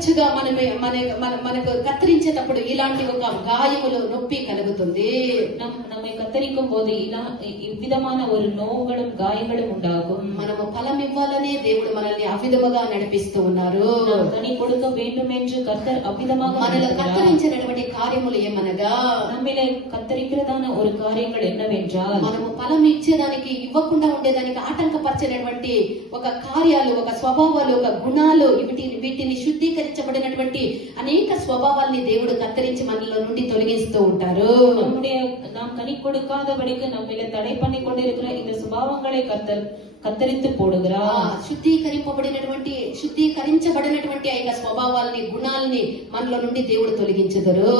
తరచుగా మనకు కత్తిరించేటప్పుడు ఇలాంటి ఒక గాయములు నొప్పి కలుగుతుంది. நம்மை கத்தரிக்கும் போது இவ்விதமான ஒரு நோவுகளும் காயங்களும் உண்டாகும். మనము ఫలం ఇవ్వాలనే దేవుడు మనల్ని అవిధముగా నడిపిస్తూ ఉన్నారు. கனி கொடுக்க வேண்டும் என்று கர்த்தர் அவ்விதமாக మనల్ని కత్తిరించినటువంటి కార్యములు ఏమనగా, நம்மிலே கத்தரிக்கிறதான ஒரு காரியங்கள் என்னவென்றால், మనము ఫలం ఇచ్చేదానికి ఇవ్వకుండా ఉండేదానికి ఆటంకపరిచినటువంటి ఒక కార్యాలు, ఒక స్వభావాలు, ఒక గుణాలు, వీటిని శుద్ధీకరించబడినటువంటి అనేక స్వభావాల్ని దేవుడు కత్తిరించి మనలో నుండి తొలగిస్తూ ఉంటారు. நாம் கனி கொடுக்காதபடிக்கு நம்மில தடை பண்ணி கொண்டிருக்கிற இந்த சுபாவங்களை கர்த்தர் కత్తిరించి పోడుகிறார். శుద్ధీకరించబడినటువంటి ఆ యొక్క స్వభావాల్ని, గుణాలని మనలో నుండి దేవుడు తొలగించెదరు.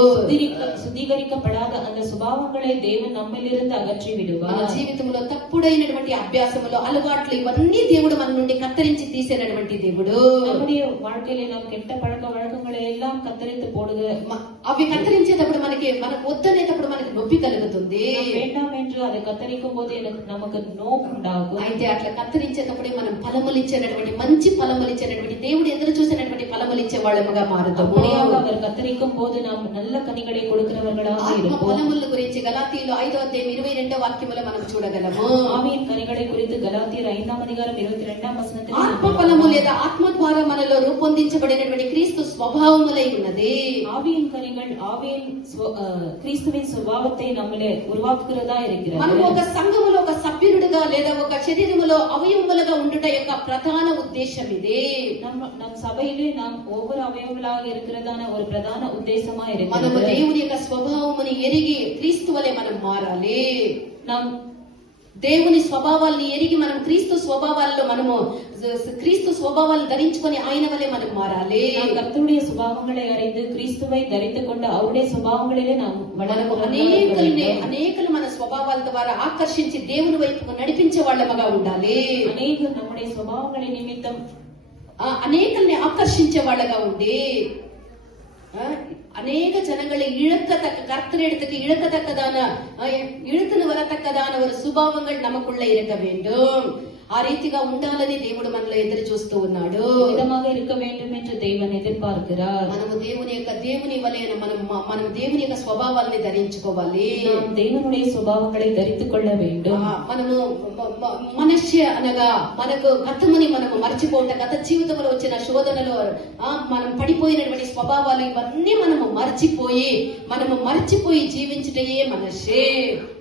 శుద్ధీకరించబడాத அந்த சுபாவங்களை தேவன் நம்மிலிருந்து அகற்றி விடுவார். మన జీవితంలో తప్పుడైనటువంటి అభ్యాసములు, అలవాట్లు ఇవన్నీ దేవుడు మన నుండి కత్తిరించి తీసేటటువంటి దేవుడు. நம்முடைய வாழ்க்கையில நாம் கெட்ட பழக்க வழக்கங்களை எல்லாம் கத்தரித்து போடுக. అవి కత్తిరించేటప్పుడు మనకు వద్దనేటప్పుడు మనకి నొప్పి కలుగుతుంది. வேண்டாம் என்று அதை కత్తరిக்கும் పోது நமக்கு நோவு உண்டாகும். అయితే అట్లా కత్తిరించేటప్పుడే మనం ఫలములు ఇచ్చేటటువంటి, మంచి ఫలములు ఇచ్చేటటువంటి, దేవుడు ఎదురు చూసేటటువంటి ఫలములు ఇచ్చే వాళ్ళముగా మారుతాము. அவர் கத்தரிக்கும் போது நாம் நல்ல கனிகளை கொடுக்கிறவர்களாக இருப்போம். ఫలముల గురించి గలాతీయులు 5వ అధ్యాయం 22వ వాక్యములో మనం చూడగలము. ஆவியின் கனிகளை குறித்து கலாத்தியர் 5వ అధ్యాయం 22వ వచనத்தில் ఆత్మ ఫలము లేదా ఆత్మ ద్వారా మనలో రూపొందించబడినటువంటి క్రీస్తు స్వభావములై ఉన్నది. ஆவியின் கனிகள் ஆவியின் கிறிஸ்துவின் சுபாவத்தை நம்மிலே உருவாக்குகிறதா இருக்கிறது. మనం ఒక సంఘములో ఒక సభ్యుడిగా లేదా ఒక శరీరములో అవయవములుగా ఉండుట యొక్క ప్రధాన ఉద్దేశం ఇది. நம் சபையிலே நாம் ஒவ்வொரு அவயவங்களாக இருக்கிறதான ஒரு பிரதான உத்தேசமா இருக்கிறது. మనము దేవుని యొక్క స్వభావముని ఎరిగి క్రీస్తు వలె మనం మారాలి. நாம் దేవుని స్వభావాల్ని ఎరిగి మనం క్రీస్తు స్వభావాల్లో మనము క్రీస్తు స్వభావాలు ధరించుకొని ఆయన వలె మనం మారాలి. கர்த்தருடைய சுபாவங்களை அறிந்து கிறிஸ்துவை தரித்துக் கொண்டு அவருடைய சுபாவங்களிலே நாம் అనేకులు మన స్వభావాల ద్వారా ఆకర్షించి దేవుని వైపుకు నడిపించే వాళ్ళముగా ఉండాలి. అనేకులు நம்முடைய சுபாவங்களை நிமித்தம் అనేకుల్ని ఆకర్షించే వాళ్ళగా ఉండి அநேக ஜனங்களை இழக்கத்தக்க, கர்த்தரிடத்துக்கு இழுத்துன்னு வரத்தக்கதான ஒரு சுபாவங்கள் நமக்குள்ள இருக்க வேண்டும். ఆ రీతిగా ఉండాలని దేవుడు మనలో ఎదురు చూస్తూ ఉన్నాడు. విధంగా இருக்க வேண்டும் என்று தேவன் எதிர்பார்க்கிறார். మనము దేవుని వలె మనం దేవుని యొక్క స్వభావాల్ని ధరించుకోవాలి. దేవునుடைய சுபாவங்களை தரித்துக் கொள்ள வேண்டும். మనము మనుష్య అనగా మనకు గతముని మనము మర్చిపోవట, గత జీవితంలో వచ్చిన శోధనలో మనం పడిపోయినటువంటి స్వభావాలు ఇవన్నీ మనము మర్చిపోయి జీవించుటయే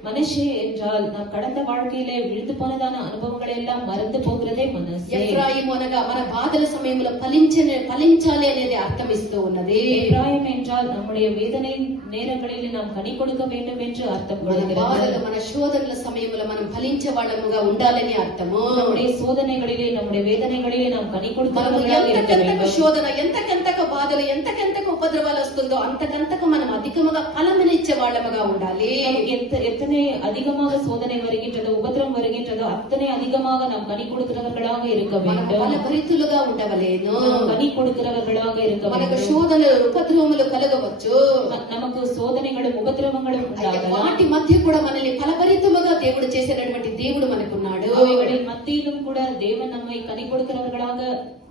மனுஷே என்றால் நாம் கடந்த வாழ்க்கையிலே விழுந்து போனதான அனுபவங்களை எல்லாம் மறந்து போகிறதே மனசு. ఎఫ్రాయిము అనగా మన బాధల సమయంలో ఫలించాలి అనేది అర్థమిస్తూ ఉన్నది. ఎఫ్రాయిం என்றால் நம்முடைய வேதனை நேரங்களில் நாம் கனி கொடுக்க வேண்டும் என்று అర్థం కొడుகிறது. మన శోధనల సమయంలో మనం ఫలించే వాళ్ళముగా ఉండాలని అర్థము. நம்முடைய சோதனைகளிலே, நம்முடைய வேதனைகளிலே நாம் கனி கொடுக்கிறவர்களாக இருக்க வேண்டும். శోధన ఎంతకెంతకు బాధలు, ఎంతకెంతకు ఉపద్రవాలు వస్తుందో అంతకంతకు మనం అధికముగా ఫలమునిచ్చే వాళ్ళముగా ఉండాలి. எத்தனை அதிகமாக சோதனை வருகின்றதோ, உபத்திரம் வருகின்றதோ அத்தனை அதிகமாக நாம் கனி கொடுக்கிறவர்களாக இருக்க வேண்டும். ఫలభరితులుగా ఉండవలేను. கனி கொடுக்கிறவர்களாக இருக்க வேண்டும். మనకు శోధనలు, ఉపద్రవములు కలగవచ్చు. நமக்கு சோதனைகளும் உபద్రவங்களும் உண்டாகலாம். వాటి మధ్య కూడా మనల్ని ఫలభరితముగా దేవుడు చేసేటటువంటి దేవుడు మనకున్నాడు. அவைகளின் மத்தியிலும் கூட தேவன் நம்மை கனி கொடுக்கிறவர்களாக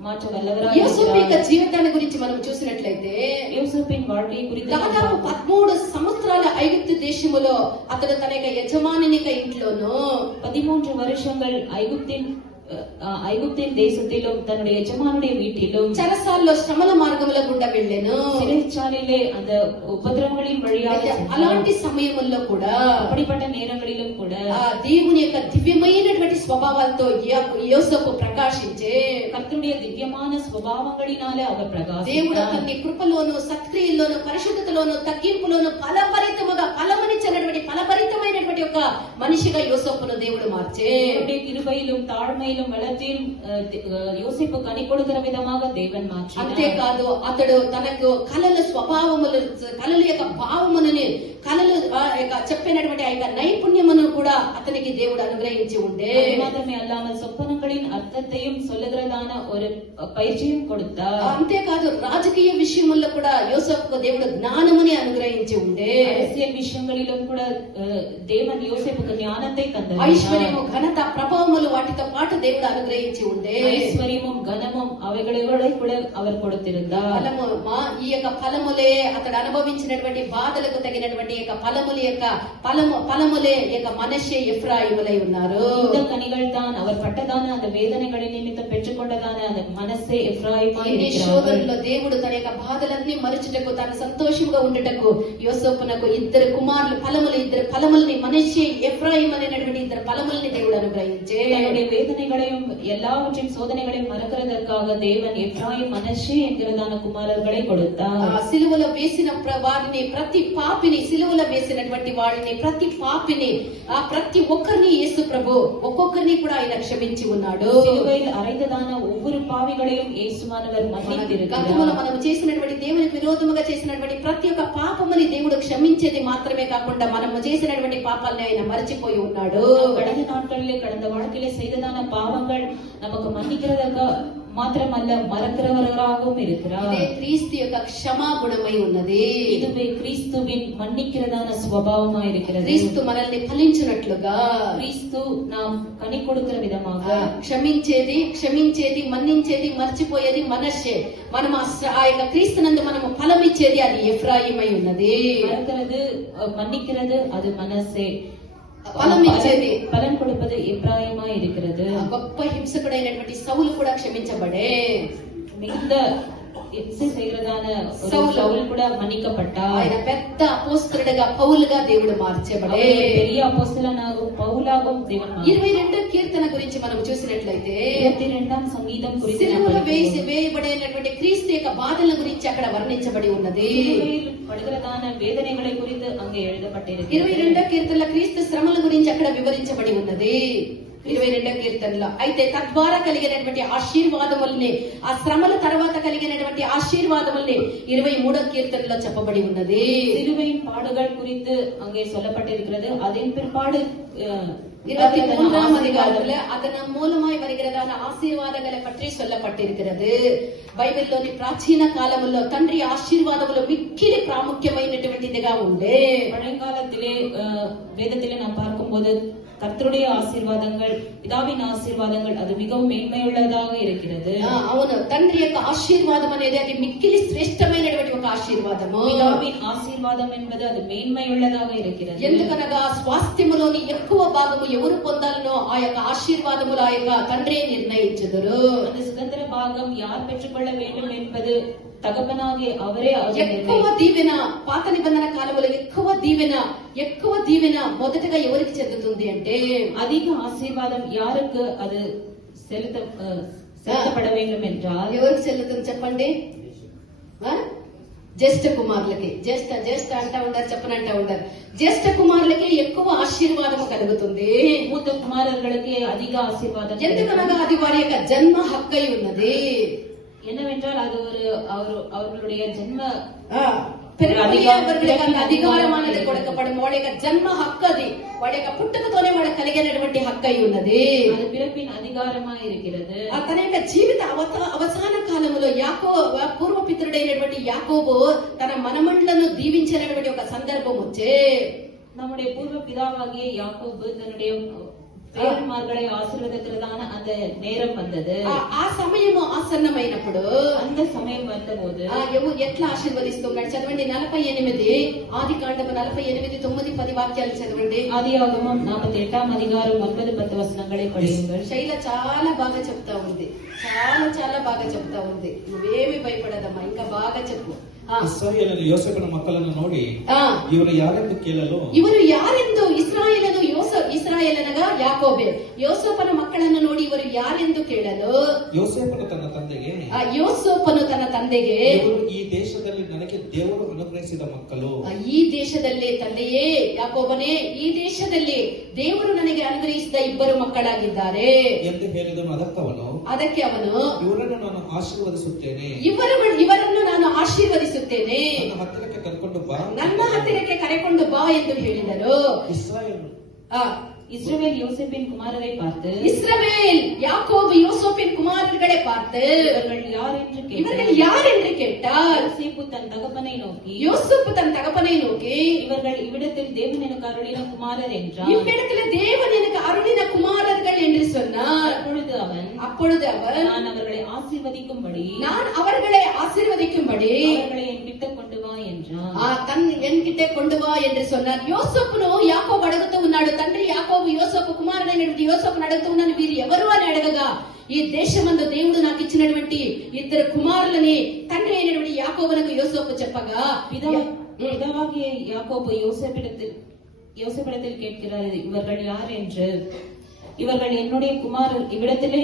மாற்ற வல்லவராக இருக்கிறார். యోసేపు యొక్క జీవితాన్ని గురించి మనం చూసినట్లయితే, యోసేపిன் வாழ்க்கையை குறித்து దాదాపు 13 సంవత్సరాల ఐగుప్తు దేశములో అతడు తన యొక్క యజమానిని ఇంట్లోనూ 13 வருஷங்கள் ఐగుప్తిన్ దేశத்திலும் தன்னுடைய எஜமானுடைய வீட்டிலும் చెరసాల్లో శ్రమల మార్గముల గుండా వెళ్ళాను. சிறைச்சாலையிலே அந்த உபద్రవங்களின் வழியாக అలాంటి సమయముల్లో కూడా, அப்படிப்பட்ட நேரங்களிலும் கூட దేవుని యొక్క దివ్యమైనటువంటి స్వభావాలతో యోసేపు ప్రకాశించే, కర్తరుடைய దివ్యமான స్వభావங்களினாலே அவர் ప్రకాశించారు. దేవుడు అతన్ని కృపలోను, సత్క్రియల్లోను, పరిశుద్ధతలోను, తగ్గింపులోను ఫలమనిచ్చినటువంటి ఫలభరితమైనటువంటి ఒక మనిషిగా యోసేపును దేవుడు మార్చే. கிருபையிலும் தாழ்மையிலும் வளர்ச்சியிலும் யோசேப்பு கனி கொடுக்கிற விதமாக தேவன் மாற்றினார். అంతేకాదు, అతడు తనకు కలల స్వభావములు, కలల యొక్క భావములని, కలలు చెప్పినటువంటి ఆ యొక్క నైపుణ్యమును కూడా అతనికి దేవుడు అనుగ్రహించి ఉండే. మాత్రమే అల్లాமல் சொப்பனங்களின் అర్థத்தையும் சொல்லுகிறதான ஒரு பயிற்சியும் கொடுத்தார். అంతేకాదు, రాజకీయ విషయముల్లో కూడా యోసేపుకు దేవుడు జ్ఞానముని అనుగ్రహించి ఉండే. அரசியல் விஷயங்களிலும் கூட தேவன் யோசேப்புக்கு ஞானத்தை தந்தார். ఐశ్వర్యము, ఘనత, ప్రభావములు వాటితో పాటు దేవుడు అనుగ్రహించి ఉండే. ஐஸ்வர்யமும் கனமும் அவைகளை கூட அவர் கொடுத்திருந்தார். ఈ యొక్క ఫలములే అతడు అనుభవించినటువంటి బాధలకు తగినటువంటి యొక్క ఫలములే యొక్క మనష్షే ఎఫ్రాయిములై ఉన్నారు. இந்த கனிகள் தான் அவர் பட்டதான அந்த வேதனைகளின் நிமித்தம் பெற்றுக்கொண்டதான அந்த మనస్సే ఎఫ్రాయిమాయి இருக்கிறார்கள். శోధనలో దేవుడు తన యొక్క బాధలన్నీ మరచుటకు తాను సంతోషంగా ఉండుటకు యోసేపునకు ఇద్దరు ఫలములని మనష్షే ఎఫ్రాయిం అనేటువంటి ఇద్దరు ఫలములని దేవుడు అనుగ్రహించే. தன்னுடைய வேதனைகளையும் எல்லாவற்றின் சோதனைகளையும் மறக்கிறதற்காக தேவன் எப்ராயிம் మనష్షే என்கிறதான குமாரர்களை கொடுத்தார். సిలువలో వేసిన వారిని ప్రతి పాపిని సిలువలో వేసినటువంటి వారిని ప్రతి పాపిని ప్రతి ఒక్కరిని యేసు ప్రభు ఒక్కొక్కరిని కూడా ఆయన క్షమించి ఉన్నాడు. సిలువైల్ అరైదదాన ఒవ్వొరు పావిగளையும் యేసుమానவர் మన్నించిరుக்கிறார். మనం చేసినటువంటి దేవునికి విరోధముగా చేసినటువంటి ప్రతి ఒక్క పాపముని దేవుడు క్షమించేది మాత్రమే కాకుండా మనము చేసినటువంటి పాపాలని ఆయన మరచిపోయి ఉన్నాడు. கடந்த நாட்களிலே கடந்த வாழ்க்கையிலே செய்ததான பாவங்கள் நமக்கு மன்னிக்கிறதற்காக மாத்திரமல்ல மறக்கிறவராகவும் இருக்கிறார். ఇదే క్రీస్తు యొక్క క్షమా గుణమై ఉన్నది. இதுவே கிறிஸ்துவின் மன்னிக்கிறதான சுபாவமா இருக்கிறது. క్రీస్తు మనల్ని ఫలించినట్లుగా கிறிஸ்து நாம் కని கொடுக்கிற విధமாக క్షమించేది మన్నించేది మర్చిపోయేది మనష్షే. మనం ఆ యొక్క క్రీస్తునందు మనము ఫలమిచ్చేది అది ఎఫ్రాయిమై ఉన్నది. மறக்கிறது மன்னிக்கிறது அது మనస్సే. ఫలమిచ్చేది பலன் கொடுப்பது எப்ராயிமா இருக்கிறது. గొప్ప హింసకుడైనటువంటి సౌలు కూడా క్షమించబడే. மிகுந்த இம்சை செய்கிறதான சவுல் கூட மன்னிக்கப்பட்டார். ఆయన పెద్ద అపోస్తలుడిగా పౌలుగా దేవుడు మార్చబడే. பெரிய அப்போஸ்தலனாகவும் பவுலாகவும் தேவன் 22 కీర్తన గురించి మనం చూసినట్లయితే 22వ సంగీతం గురించి సిలువలో వేయబడినటువంటి క్రీస్తు యొక్క బాధల గురించి అక్కడ వర్ణించబడి ఉన్నది. పడుகிறதான వేదనகளை குறித்து அங்கே எழுதப்பட்டிருக்கிறது. 22వ కీర్తనలో క్రీస్తు శ్రమల గురించి అక్కడ వివరించబడి ఉన్నది. 22వ కీర్తనలో అయితే తద్వారా కలిగినటువంటి ఆశీర్వాదముల్ని ఆ శ్రమల తర్వాత కలిగినటువంటి ఆశీర్వాదముల్ని 23వ కీర్తనలో చెప్పబడి ఉన్నది. சிலுவையின் பாடுகள் குறித்து அங்கே சொல்லப்பட்டிருக்கிறது. அதன் பிற்பாடு 23ஆம் அதிகாரத்துல அதன் மூலமாய் வருகிறதான ஆசீர்வாதங்களை பற்றி சொல்லப்பட்டிருக்கிறது. బైబిల్లోని ప్రాచీన కాలంలో తండ్రి ఆశీర్వాదములు మిక్కిలి ప్రాముఖ్యమైనటువంటిదిగా ఉండే. பழையகாலத்திலே வேதத்திலே நாம் பார்க்கும்போது கர்த்தருடைய ஆசீர்வாதங்கள் பிதாவின் ஆசீர்வாதங்கள் அது மிகவும் மேன்மையுள்ளதாக இருக்கிறது. అవును, తండ్రి యొక్క ఆశీర్వాదం అనేది అది మిక్కిలి శ్రేష్టమైనటువంటి ఒక ఆశీర్వాదము. பிதாவின் ஆசீர்வாதம் என்பது அது மேன்மையுள்ளதாக இருக்கிறது. ఎందుకనగా స్వాస్థ్యములోని ఎక్కువ భాగము ఎవరు పొందాలనో ఆ యొక్క ఆశీర్వాదములు ఆ యొక్క తండ్రే నిర్ణయించుదురు. அந்த சுதந்திர பாகம் யார் பெற்றுக்கொள்ள வேண்டும் என்பது తగపనాగే అవరే ఎక్కువ దీవెన పాత నిబంధన కాలంలో ఎక్కువ దీవెన మొదటగా ఎవరికి చెందుతుంది అంటే அதிக ஆசீர்வாதம் யாருக்கு அது செலுத்தப்பட வேண்டும் என்றால் ఎవరికి చెల్లుతుంది చెప్పండి? జ్యేష్ఠ కుమారులకి. జ్యేష్ఠ అంటా ఉంటారు, చెప్పనంటా ఉంటారు. జ్యేష్ఠ కుమారులకి ఎక్కువ ఆశీర్వాదం కలుగుతుంది. మూత కుమారులకి అధిక ఆశీర్వాదం. ఎందుకనగా అది వారి యొక్క జన్మ హక్కై ఉన్నది. என்னவென்றால் அது ஒரு அவர்களுடைய ஜென்ம అధికారమానది కొడకపడం వాడి యొక్క జన్మ హక్కు. అది వాడి యొక్క పుట్టుకతోనే వాడు కలిగినటువంటి హక్కు అయి ఉన్నది. అది పిరపిన్ అధికారమా இருக்கிறது. తన యొక్క జీవిత అవసాన కాలంలో పూర్వపితరుడైనటువంటి యాకోబు తన మనమండ్లను దీవించినటువంటి ఒక సందర్భం వచ్చే நம்முடைய பூர்வ பிதாவாகிய யாக்கோபு தன்னுடைய పేదమార్గడే ఆశీర్వదించడాన அந்த நேரம் வந்தது. ఆ సమయము ఆసన్నమైనప్పుడు அந்த సమయం வந்தபோது ఎట్లా ఆశీర్వదిస్తున్నాడు చదవండి. 48 ఆదికాండము 48 9 10 వాక్యాలు చదవండి. ఆదియాగమం 48వ అధ్యాయం 9 10 వచనங்களை படியுங்கள். శైల చాలా బాగా చెప్తా ఉంది. చాలా బాగా చెప్తా ఉంది. నువ్వేమి భయపడదమ్మా, ఇంకా బాగా చెప్పు. ಇಸ್ರಾಯೇಲರು ಯೋಸೇಫನ ಮಕ್ಕಳನ್ನು ನೋಡಿ ಇವರು ಯಾರೆಂದು ಕೇಳಲು ಇವರು ಯಾರೆಂದು ಇಸ್ರಾಯೇಲನು ಇಸ್ರಾಯೇಲನಗ ಯಾಕೋಬೆ ಯೋಸೇಫನ ಮಕ್ಕಳನ್ನು ನೋಡಿ ಇವರು ಯಾರೆಂದು ಕೇಳಲು ಯೋಸೇಫನು ತನ್ನ ತಂದೆಗೆ ಇವರು ಈ ದೇಶದಲ್ಲಿ ನನಗೆ ದೇವರು ಅನುಗ್ರಹಿಸಿದ ಮಕ್ಕಳು. ಈ ದೇಶದಲ್ಲಿ ತಂದೆಯೇ ಯಾಕೋಬನೇ, ಈ ದೇಶದಲ್ಲಿ ದೇವರು ನನಗೆ ಅನುಗ್ರಹಿಸಿದ ಇಬ್ಬರು ಮಕ್ಕಳಾಗಿದ್ದಾರೆ ಎಂದು ಹೇಳಿದನು. ಅದಕ್ಕೆ ಅವನು ಇವರನ್ನು ನಾನು ಆಶೀರ್ವದಿಸುತ್ತೇನೆ, ಇವರನ್ನು ನಾನು ಆಶೀರ್ವದಿಸುತ್ತೇನೆ, ನನ್ನ ಹತ್ತಿರಕ್ಕೆ ಕರೆಕೊಂಡು ಬಾ ಎಂದು ಹೇಳಿದರು. இஸ்ரவேல் யோசேப்பின் குமாரரை பார்த்து இஸ்ரவேல் யாக்கோபு யோசேப்பின் குமாரர்கள் இவர்களை பார்த்து இவர்கள் யார் என்று இவர்கள் யார் என்று கேட்டார். யோசேப்பு தன் தகப்பனை நோக்கி யோசேப்பு தன் தகப்பனை நோக்கி இவர்கள் இவ்விடத்தில் தேவன் எனக்கு அருளின குமாரர் என்றார். இவ்விடத்திலே தேவன் எனக்கு அருளின குமாரர்கள் என்று சொன்னார். அப்பொழுது அவர் நான் அவர்களை ஆசீர்வதிக்கும்படி அவர்களை என் கிட்ட கொண்டு வா என்றார். என்கிட்ட கொண்டு வா என்று சொன்னார். యోసేపును యాకోబు అడుగుతూ ఉన్నాడు. తండ్రి యాకోబు యోసేపు కుమారుడైనటువంటి యోసేపును అడుగుతూ ఉన్నాను, వీరు ఎవరు అని అడగగా, ఈ దేశమందు దేవుడు నాకు ఇచ్చినటువంటి ఇద్దరు కుమారులని తండ్రి అయినటువంటి యాకోబునకు యోసేపు చెప్పగా, பிதாவாகிய யாக்கோபு யோசேப்பிடத்தில் கேட்கிறார், இவர்கள் யார் என்று. இவர்கள் என்னுடைய குமாரர், இவ்விடத்திலே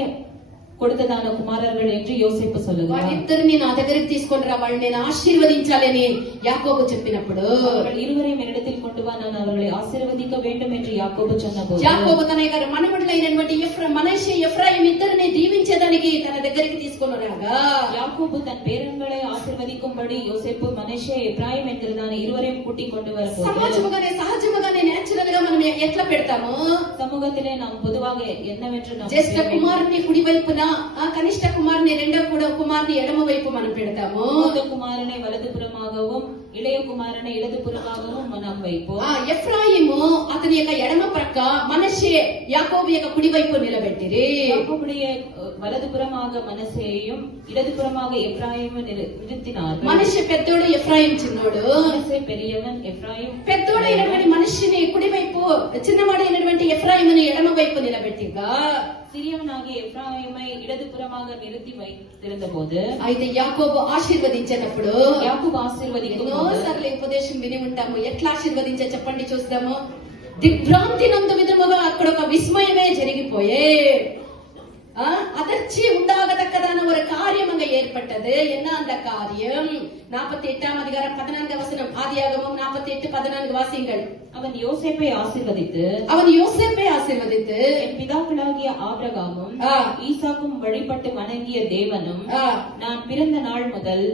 கொடுத்ததான కుమారர்கள் என்று యోసేపు சொல்லுகிறார். వారిద్దరిని నా దగ్గరికి తీసుకొని రా, వాళ్ళని నేను ఆశీర్వదించాలని యాకోబు చెప్పినప్పుడు, அவர்கள் இருவரையும் என்னிடத்தில் கொண்டு வா, நான் அவர்களை ஆசீர்வதிக்க வேண்டும் என்று యాకోబు சொன்னபோது, యాకోబు తన యొక్క మనవడులైనటువంటి మనష్షే ఎఫ్రాయిం ఇద్దరిని దీవించేదానికి తన దగ్గరికి తీసుకొని రాగా, యాకోబు తన పేరన్களை ఆశీర్వదిக்கும்படி యోసేపు మనష్షే ఎఫ్రాయిం ఎన్கிறதான இருவரையும் கூட்டி கொண்டு வரும்போது, సహజముగానే నేచురల్ గా మనం ఎట్లా పెడతాము, சமூகத்திலே நாம் பொதுவாக என்னவென்று நாம் జ్యేష్ఠ కుమారుని కుడి వైపున, కనిష్ట కుమారుని రెండవ కుమారుని ఎడమ వైపు మనం పెడతాము. మూడో కుమారుని వలదుపురమాகவும் ఇళయ కుమారుని ఇడదుపురమాகவும் మనం వైపు. ఎఫ్రాయిము అతని యొక్క ఎడమ ప్రక్క, మనష్షే యాకోబు యొక్క కుడి వైపు నిలబెట్టిరి. యాకోబుடைய వలదుపురமாக మనష్షేయையும் இடதுபுறமாக எப்ராயிமை நிறுத்தினார்கள். మనష్షే పెద్దోడు, ఎఫ్రాయిం చిన్నోడు. మనష్షే పెరియవన్, ఎఫ్రాయిం పెద్దోడైనటువంటి మనష్షేని కుడి వైపు, చిన్నవాడైనటువంటి ఎఫ్రాయిముని ఎడమ వైపు నిలబెట్టిగా, సిరియవనాగియ ఎఫ్రాయిమై இடதுபுறமாக நிறுத்தி வைத்திருந்த போது, అయితే యాకోబు ఆశీర్వదించేటప్పుడు, యాకోబు ఆశీర్వదించుకున్నాడు. ఎన్నోసార్లు ఉపదేశం విని ఉంటాము. ఎట్లా ఆశీర్వదించే చెప్పండి చూస్తాము. దిగ్భ్రాంతి నందు విధముగా అక్కడ ఒక విస్మయమే జరిగిపోయే, அதிர்ச்சி உண்டாகத்தக்கதான ஒரு காரியம் அங்க ஏற்பட்டது. என்ன அந்த காரியம்? 48ஆம் அதிகாரம் 14 வசனம், ஆதியாகமம் 48:14 வாசியுங்கள். அவன் யோசேப்பை ஆசீர்வதித்து என் பிதாக்களாகிய ஆபிரகாமும் ஈசாக்கும் வழிபட்டு வணங்கிய தேவனும், நான் பிறந்த நாள் முதல்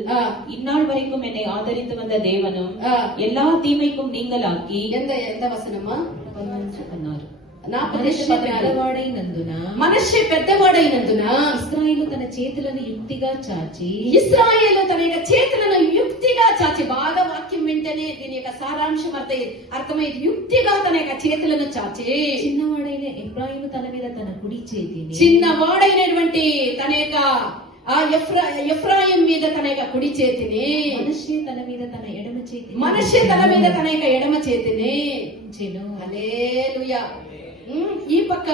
இந்நாள் வரைக்கும் என்னை ஆதரித்து வந்த தேவனும், எல்லா தீமைக்கும் நீங்களாக்கி. எந்த வசனமா? 16. మనష్షే పెద్దవాడైనందున ఇశ్రాయేలు తన చేతులను యుక్తిగా చాచి, బాగా వాక్యం వింటేనే దీని యొక్క సారాంశం అర్థమైంది. యుక్తిగా తన యొక్క చేతులను చాచి, చిన్నవాడైన ఎఫ్రాయిము తన మీద తన కుడి చేతిని, చిన్నవాడైనటువంటి తన యొక్క ఎఫ్రాయిం మీద తన యొక్క కుడి చేతిని, మనష్షే తన మీద తన ఎడమ చేతిని హల్లెలూయా. ఈ పక్క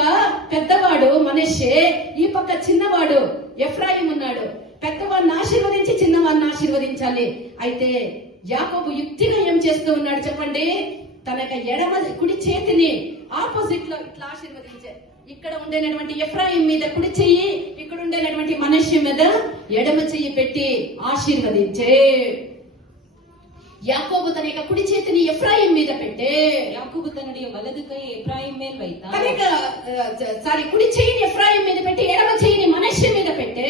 పెద్దవాడు మనష్షే, ఈ పక్క చిన్నవాడు ఎఫ్రాయిం ఉన్నాడు. పెద్దవాడిని ఆశీర్వదించి చిన్నవాడిని ఆశీర్వదించాలి. అయితే యాకోబు యుక్తిగా ఏం చేస్తూ ఉన్నాడు చెప్పండి? తన ఎడమ కుడి చేతిని ఆపోజిట్ లో ఇట్లా ఆశీర్వదించే, ఇక్కడ ఉండేటువంటి ఎఫ్రాయిం మీద కుడి చెయ్యి, ఇక్కడ ఉండేటువంటి మనష్షే మీద ఎడమ చెయ్యి పెట్టి ఆశీర్వదించే. యాకోబు తన యొక్క కుడి చేతిని ఎఫ్రాయిం మీద పెట్టే, యాకోబు తనடைய వలது கையை எப்ராயிம் மேல் வைத்தான். కుడి చెయ్యిని ఎఫ్రాయిం మీద పెట్టి ఎడమ చెయ్యిని మనష్షే మీద పెట్టే.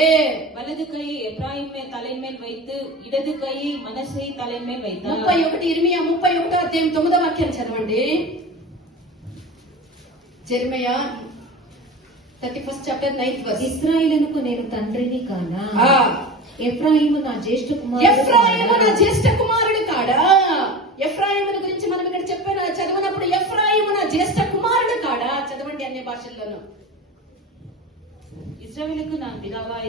వలது கையை எப்ராயிம் தலையின் மேல் வைத்து இடது கையை మనష్షే தலையின் மேல் வைத்தான். 31 ఇర్మియా 31వ అధ్యాయం 9వ వాక్యం చదవండి. Jeremiah 31st chapter 9th verse. ఇశ్రాయేలునకు నేను తండ్రిని కానా, ఎఫ్రాయిము నా జ్యేష్ఠ కుమారుడు కాడా. ఎఫ్రాయిమును గురించి మనం ఇక్కడ చదివినప్పుడు ఎఫ్రాయిము నా జ్యేష్ఠ కుమారుడు కాడా. చదవండి అన్ని భాషల్లోనూ. இஸ்ரவேலுக்கு நான் பிதாவாய்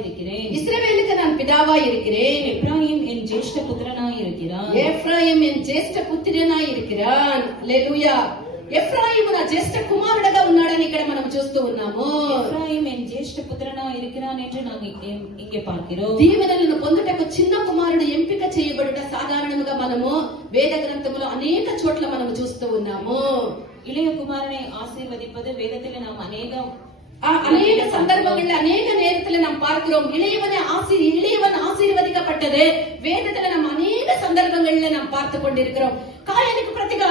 இருக்கிறேன், எப்ராயிம் என் ஜேஷ்ட புத்திரனாய் இருக்கிறான், హల్లెలూయా. ఎఫ్రాయిము నా జ్యేష్ఠ కుమారుడుగా ఉన్నాడని ఇక్కడ మనం చూస్తూ ఉన్నాము. ఎఫ్రాయిం ఎన్ జ్యేష్ఠ పుత్రనాய் இருக்கிறான் என்று நாம் இங்கே பார்க்கிறோம். దీవెనలను పొందుటకు చిన్న కుమారుడు ఎంపిక చేయబడుట సాధారణంగా మనము వేద గ్రంథములో అనేక చోట్ల మనం చూస్తూ ఉన్నాము. இளைய குமாரனை ஆசீர்வதிப்பது வேதத்தில் நாம் அநேக சந்தர்ப்பங்கள்ல அநேக நேரத்துல நாம் பார்க்கிறோம். இளையவன் ஆசீர்வதிக்கப்பட்டது வேதத்துல நம்ம அநேக சந்தர்ப்பங்கள்ல நாம் பார்த்து கொண்டிருக்கிறோம். కాయనికి ప్రతిగా,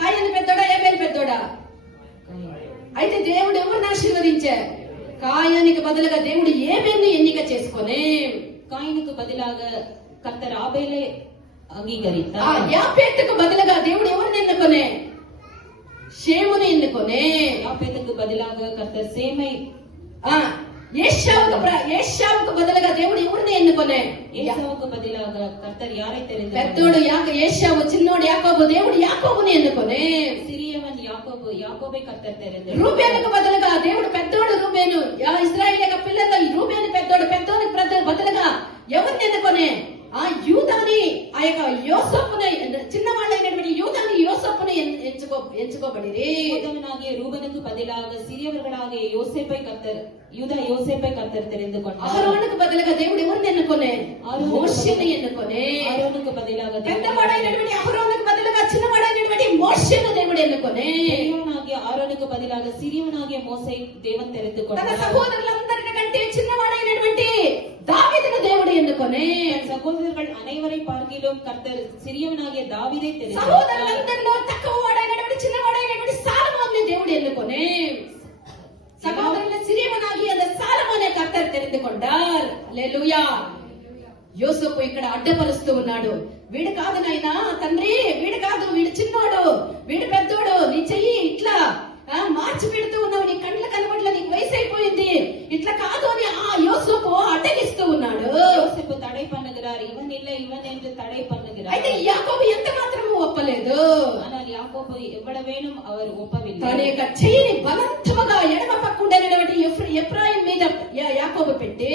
కాయని పెద్దోడా ఏబేలు పెద్దోడా? అయితే దేవుడు ఎవరిని ఆశీర్వదించారు? కాయానికి బదులుగా దేవుడు ఏబేల్ని ఎన్నిక చేసుకొని, కాయనికి బదులుగా కర్తర్ ఆబేలే అంగీకరిస్తారు. యాపేతుకు బదులుగా దేవుడు ఎవరిని ఎన్నుకొనే? షేముని ఎన్నుకొనే. యాపేతుకు బదులుగా కర్తర్ సేమై, ఏశావుకు బదులుగా దేవుడు ఎవరిని ఎన్నుకొనే? ஏசாவுக்கு பதிலாக கர்த்தர் யாரை தெரிந்து పెద్దోడు ఏశావు, చిన్నోడు యాకోబు. దేవుడు యాకోబుని ఎన్నుకొనే. சிறியவன் யாக்கோபு, யாக்கோபை கர்த்தர் தெரிந்து రూబేనుకు బదులుగా దేవుడు పెద్దోడు రూబేను, ఇశ్రాయేలు యొక్క పిల్లల్లో రూబేను పెద్దోడు, పెద్దోనికి బదులుగా ఎవరిని ఎన్నుకొనే? ఆ యూదాని, ఆ యొక్క యోసేపుని, చిన్నవాళ్ళైనటువంటి యూదాని యోసేపుని ఎంచుకోబడిరి. மூத்தவனாகிய ரூபனுக்கு பதிலாக சிறியவர்களாகிய யோசேப்பை கர்த்தர், யூதா யோசேப்பை கர்த்தர் தெரிந்து கொண்டார். అహరోనుకు బదులుగా దేవుడు ఎవరిని ఎన్నుకొనే? మోషేని ఎన్నుకొనే. ఆరోనుకు బదులుగా పెద్దవాడైనటువంటి అహరోనుకు బదులుగా చిన్నవాడైనటువంటి మోషేను దేవుడు ఎన్నుకొనే. பெரியவனாகிய ஆரோனுக்கு பதிலாக சிறியவனாகிய மோசே தேவன் தெரிந்து తన கொண்டார். సహోదరులందరికంటే చిన్నవాడైనటువంటి దావీదును దేవుడు ఎన్నుకొనే. సహోదరుகள் అனைవரை பார்க்கிலும் కర్తర్ సిరియవనాగియ దావీదే தெரிந்து సహోదరులందరిలో తక్కువ వాడైనటువంటి చిన్నవాడైనటువంటి సాలమోన్ని దేవుడు ఎన్నుకొనే. సహోదరుల సిరియవనాగియ సాలమోనే కర్తర్ తెలిసి కొண்டாర్. హల్లెలూయా. యోసేపు ఇక్కడ అడ్డపరుస్తూ ఉన్నాడు. వీడు కాదు నాయనా తండ్రి, వీడు కాదు, వీడు చిన్నోడు, వీడు పెద్దోడు, నీ చెయ్యి ఇట్లా మార్చి పెడుతూ ఉన్నావు, నీ కండ్ల కనబట్ల, నీకు వయసు అయిపోయింది, ఇట్లా కాదు అని ఆ యోసేపు అడ్డగిస్తూ ఉన్నాడు. యోసేపు తడై పన్నుகிறாరు, ఇవన్ இல்ல ఇవన్ என்று తడై పన్నుகிறாరు. అయితే యాకోబు ఎంత మాత్రము ఒప్పలేదు. ஆனால் యాకోబు ఎవ్వడవేను அவர் ఒప్పవిல்லை. తన యొక్క చెయ్యిని బలవంతముగా ఎడమ పక్కుండేటువంటి ఎఫ్రాయిం మీద యాకోబు పెట్టి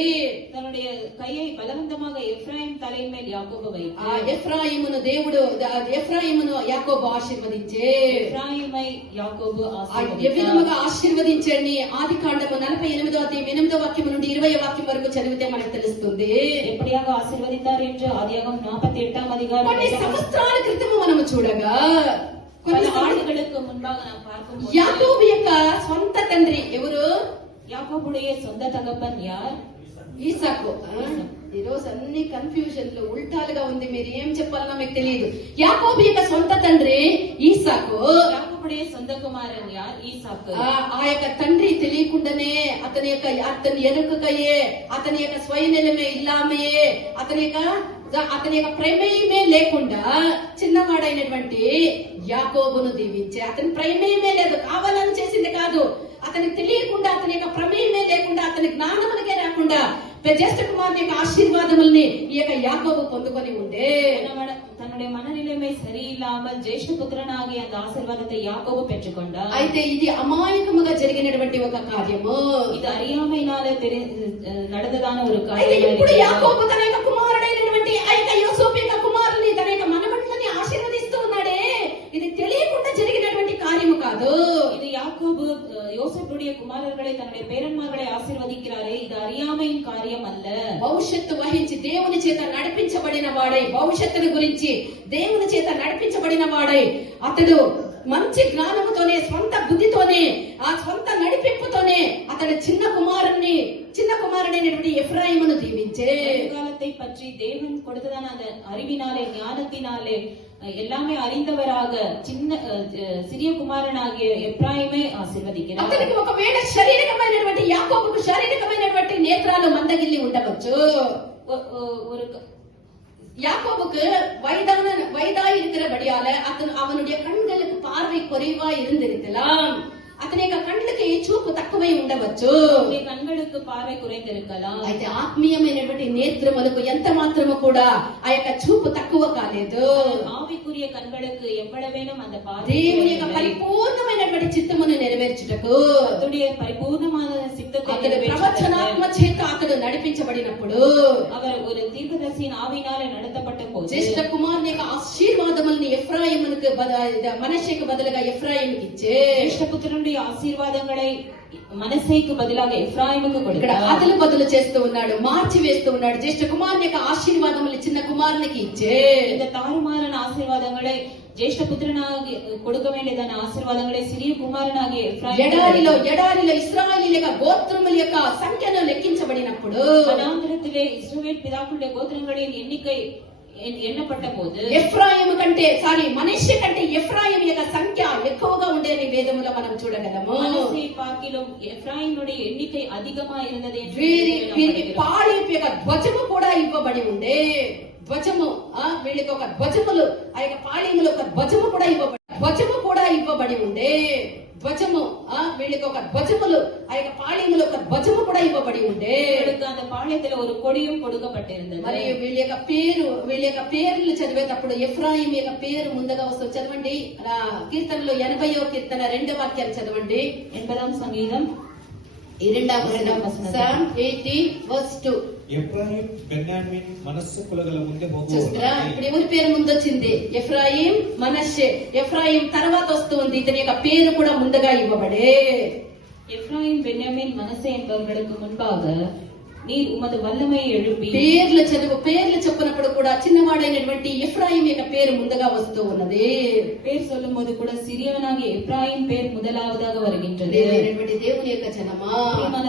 తన్నుடைய கையை பலவந்தமாக எப்ராயிம் தலையின் மேல் யாக்கோபு வைத்து ఆ ఎఫ్రాయిమును దేవుడు ఎఫ్రాయిమును యాకోబు ఆశీర్వదించే. ఎఫ్రాయిమై యాకోబు ఏ విధముగా ఆశీర్వదించండి ఆది కాండము 48వ అధ్యాయం 8వ వాక్యం నుండి 20వ వాక్యం వరకు చదివితే మనకు తెలుస్తుంది. ఎప్పటియాగ ఆశీర్వదించారు என்று ఆదియాగం 48వ అధికారం కొన్ని సంవత్సరాల క్రితము మనము చూడగా, కొన్ని ఆడుகளுக்கு முன்பாக நாம் பார்க்கும் యాకోబు యొక్క సొంత తండ్రి ఎవరు? యాకోబుடைய సొంత తగపన్ యార్? ఈసాకు. ఈ రోజు అన్ని కన్ఫ్యూజన్లు ఉల్టాలుగా ఉంది, మీరు ఏం చెప్పాలన్నా మీకు తెలియదు. యాకోబు యొక్క సొంత తండ్రి ఈసాకు. యాకోబుடைய సొంత కుమారన్ యార్? ఈసాకు. ఆ యొక్క తండ్రి తెలియకుండానే అతని ఎరుకయే, అతని యొక్క స్వయనిలమే ఇల్లామయే, అతని యొక్క ప్రమేయమే లేకుండా చిన్నవాడైనటువంటి యాకోబును దీవించే. అతని ప్రమేయమే లేదు, కావాలని చేసింది కాదు, అతనికి తెలియకుండా, అతని యొక్క ప్రమేయమే లేకుండా, అతని జ్ఞానములకే రాకుండా జ్యేష్ఠ కుమారుని యొక్క ఆశీర్వాదముల్ని ఈ యొక్క యాకోబు పొందుకొని ఉండే. தன்னுடைய மனநிலைமை சரியில்லாமல் ஜேஷ்ட புத்திரனாகிய அந்த ஆசீர்வாதத்தை யாக்கோபு பெற்றுக்கொண்டார். అయితే ఇది అమాయకముగా జరిగినటువంటి ఒక కార్యము, ఇది அறியாமையினாலே நடந்ததான ஒரு అయితే ఇప్పుడు காரியம். యాకోబు తన యొక్క కుమారుడైనటువంటి ఆ యొక్క యోసేపు యొక్క కుమారుని, తన యొక్క మనవళ్ళని ఆశీర్వదిస్తూ ఉన్నాడే, ఇది తెలియకుండా జరిగినటువంటి కార్యము కాదు. இது யாக்கோபு யோசேப்புடைய குமாரர்களை தன்னுடைய பேரன்மார்களை ஆசீர்வதிக்கிறாரே, இது அறியாமையின் காரியம் அல்ல. భవిష్యత్తు వహించి దేవుని చేత నడిపించబడిన వాడై, భవిష్యత్తును గురించి దేవుని చేత నడిపించబడిన వాడై, అతడు మంచి జ్ఞానముతోనే, స్వంత బుద్ధితోనే, ఆ స్వంత నడిపింపుతోనే అతడు చిన్న కుమారుడైనటువంటి ఎఫ్రాయిమును దీవించే. காலத்தை பற்றி தேவன் கொடுத்ததான அந்த அறிவினாலே, ஞானத்தினாலே எல்லாமே அறிந்தவராக சிறிய குமாரனாகிய எப்ராயிமை ஆசீர்வதிக்கிறார். అతనికి ఒకవేళ శారీరకమైనటువంటి యాకోబుకు శారీరకమైనటువంటి నేత్రాలు మందగిల్లి ఉండవచ్చు. ஒரு யாக்கோபுக்கு வயதாய் இருக்கிறபடியால அவனுடைய கண்களுக்கு பார்வை குறைவா இருந்திருக்கலாம். అతని యొక్క కళ్ళకి చూపు తక్కువై ఉండవచ్చు, కన్నులకు పార్వై కురైందిరకలాం. అయితే ఆత్మీయమైనటువంటి నేత్రములకు ఎంత మాత్రము కూడా ఆ యొక్క చూపు తక్కువ కాలేదు. ఆవికురియ కన్నులకు ఎవ్వడవేనం అంత పార్వై, దేవుని యొక్క పరిపూర్ణమైనటువంటి చిత్తమును నెరవేర్చుటకు అతడుடைய పరిపూర్ణమైన చిత్తத்தை అతడు ప్రవచనాత్మ చేత అతడు నడిపించబడినప్పుడు, அவர் ஒரு தீர்க்கதரிசியின் ஆவியினாலே நடத்தப்பட்டபோது, జ్యేష్ఠ కుమారుని యొక్క ఆశీర్వాదముల్ని ఎఫ్రాయిమునకు మనష్షేకు బదులుగా ఎఫ్రాయిముకి ఇచ్చే. జ్యేష్ఠ పుత్రుడి ఆశీర్వాదங்களை మనస్సేకు బదులుగా ఎఫ్రాయిముకు ఇక్కడ అదలు బదులు చేస్తూ ఉన్నాడు, మార్చి వేస్తూ ఉన్నాడు. జ్యేష్ఠ కుమారుని యొక్క ఆశీర్వాదములు చిన్న కుమారునికి ఇచ్చే. இந்த தாறுமாறான ஆசீர்வாதங்களை జ్యేష్ఠ పుత్రునాగి కొడుక వేండిదన్న ఆశీర్వాదங்களை సిరియ కుమారునాగియ ఎడారిలో ఇశ్రాయేలీయుల యొక్క గోత్రముల యొక్క సంఖ్యను లెక్కించబడినప్పుడు, వనాంతరத்திலே ఇశ్రాయేల్ పితాకుల గోత్రங்களின் ఎన్నికై ఎన్నపట్ట పోదు, ఎఫ్రాయిము కంటే మనష్షే కంటే ఎఫ్రాయిము యొక్క సంఖ్య ఎక్కువగా ఉండేది వేదములో మనం చూడగలము. మనష్షే పార్కిలో ఎఫ్రాయిముடைய ఎన్నికై అధికమా ఉన్నది. వీరికి పాళెపు యొక్క ధ్వజము కూడా ఇవ్వబడి ఉండే. ధ్వజము, వీళ్ళకి ఒక ధ్వజములు, ఆ యొక్క పాళెములు ఒక ధ్వజము కూడా ఇవ్వబడి ఉండే. ధ్వజము, వీళ్ళకి ఒక ధ్వజములు, ఆ యొక్క పాళెములు ఒక ధ్వజము కూడా ఇవ్వబడి ఉండే. இவர்களுக்கு அந்த பாளையத்துல ஒரு கொடியும் கொடுக்கப்பட்டிருந்தது. మరియు వీళ్ళ యొక్క పేర్లు చదివేటప్పుడు ఎఫ్రాయిం యొక్క పేరు ముందుగా వస్తుంది. చదవండి కీర్తనలో 80వ కీర్తన 2వ వాక్యాన్ని చదవండి. 80వ సంగీతం ఈ రెండవ వచనం. Psalm 80 verse 2. ఎఫ్రాయిం బెన్యామీన్ మనస్సు కులగల ముందే చూస్తారా, ఇప్పుడు ఎవరి పేరు ముందు వచ్చింది? ఎఫ్రాయిం, మనష్షే. ఎఫ్రాయిం తర్వాత వస్తుంది, ఇతని యొక్క పేరు కూడా ముందుగా ఇవ్వబడే. எப்ராயிம் பென்யாமின் மனசே என்பவர்களுக்கு முன்பாக நீர் உமது வல்லமையை எழுப்பி. పేర్లు చెప్పినప్పుడు కూడా చిన్నవాడైనటువంటి ఎఫ్రాయిం యొక్క పేరు ముందుగా వస్తూ ఉన్నది. పేరు சொல்லும் போது கூட சிறியவனாகிய எப்ராயிம் பேர் முதலாவதாக வருகின்றது. దేవుని యొక్క జనమా, మన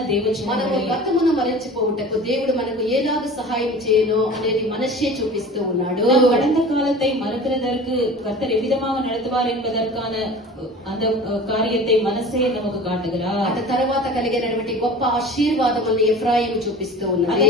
మనము గతమును మరచిపోవుటకు దేవుడు మనకు ఏలాగ సహాయం చేయను అనేది మనస్సే చూపిస్తూ ఉన్నాడు. கடந்த காலத்தை மறக்கிறதற்கு கர்த்தர் எவ்விதமாக நடத்துவார் என்பதற்கான அந்த காரியத்தை మనసే நமக்கு காட்டுகிறார். ఆ తర్వాత కలిగినటువంటి గొప్ప ఆశీర్వాదములను ఎఫ్రాయిం చూపిస్తూ ఉన్నది.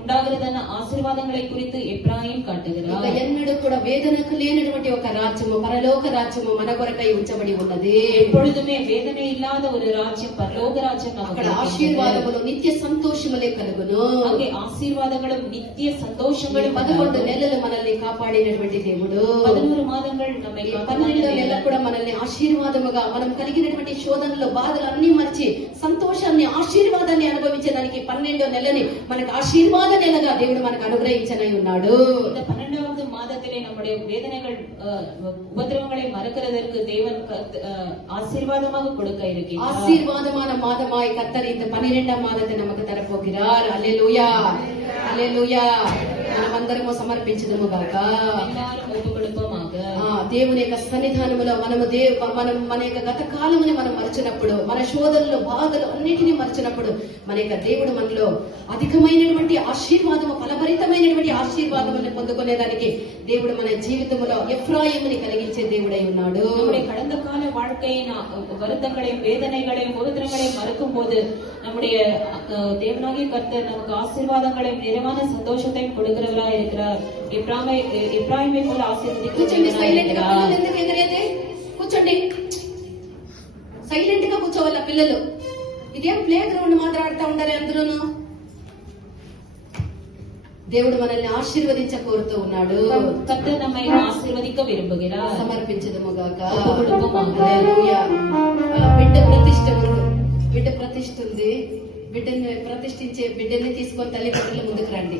ఉండాగలదన్న ఆశీర్వాదங்களை குறித்து ఎఫ్రాయిం కాட்டுகிறார். ఎన్నడూ కూడా వేదనకు లేనటువంటి ఒక రాజ్యము, పరలోక రాజ్యము మన కొరకై ఉంచబడి ఉన్నది. எப்பொழுதுமே வேதனை இல்லாத ஒரு ராஜ்யம், பரலோக ராஜ்யம். అక్కడ ఆశీర్వాదములు నిత్య సంతోషములే కలుగును. அங்கே ஆசீர்வாதங்களும் நித்திய சந்தோஷங்களும். 11 నెలలు మనల్ని కాపాడినటువంటి దేవుడు 11 మాదங்கள் நம்மை 12వ నెల కూడా మనల్ని ఆశీర్వాదముగా, మనం కలిగినటువంటి శోధనలో బాధలు అన్ని మర్చి సంతోషాన్ని, ఆశీర్వాదాన్ని అనుభవించడానికి 12వ నెలని మనకు ఆశీర్వాద నెలగా దేవుడు మనకు అనుగ్రహించనై ఉన్నాడు. இந்த 12வது மாதத்திலே நம்முடைய வேதனைகள், உபத்திரவங்களை மறக்கிறதற்கு தேவன் ஆசீர்வாதமாக கொடுக்க இருக்கிறார். ஆசீர்வாதமான மாதமாய் கர்த்தர் இந்த 12ஆம் மாதத்தை நமக்கு தரப்போகிறார். அல்லேலூயா, அல்லேலూయా. మనమందరము సమర్పించుదుము గాక. எல்லாரும் ஒப்புக்கொடுப்போமாக. దేవుని యొక్క సన్నిధానములో మనం మన యొక్క గత కాలముని మనం మరచినప్పుడు, మన శోధనలు, బాధలు అన్నిటినీ మరచినప్పుడు మన యొక్క దేవుడు మనలో అధికమైనటువంటి ఆశీర్వాదము, ఫలభరితమైనటువంటి ఆశీర్వాదములను పొందుకునేదానికి దేవుడు మన జీవితంలో ఎఫ్రాయిముని కలిగించే దేవుడై ఉన్నాడు. நம்முடைய கடந்த கால வாழ்க்கையின் வருத்தங்களையும் வேதனைகளையும் உபத்திரங்களையும் மறக்கும் போது நம்முடைய தேவனாகிய கர்த்தர் நமக்கு ஆசீர்வாதங்களையும் நிறைவான சந்தோஷத்தையும் கொடுக்கிறவராய் இருக்கிறார். எப்ராயிமை போல ஆசீர்வதிக்க. కూర్చోండి, సైలెంట్ గా. పిల్లలు ఎందుకు ఎగరేది? కూర్చోండి, సైలెంట్ గా కూర్చోవాల పిల్లలు. ఇదేం ప్లే గ్రౌండ్ మాట్లాడుతూ ఉండాలి అందరూను. దేవుడు మనల్ని ఆశీర్వదించ కోరుతూ ఉన్నాడు. கர்த்தர் நம்மை ஆசீர்வதிக்க விரும்புகிறார். సమర్పించదము గాక. హల్లెలూయా. బిడ్డ ప్రతిష్ఠ ఉంది. బిడ్డని ప్రతిష్ఠించే బిడ్డని తీసుకొని తల్లిదండ్రుల ముందుకు రండి.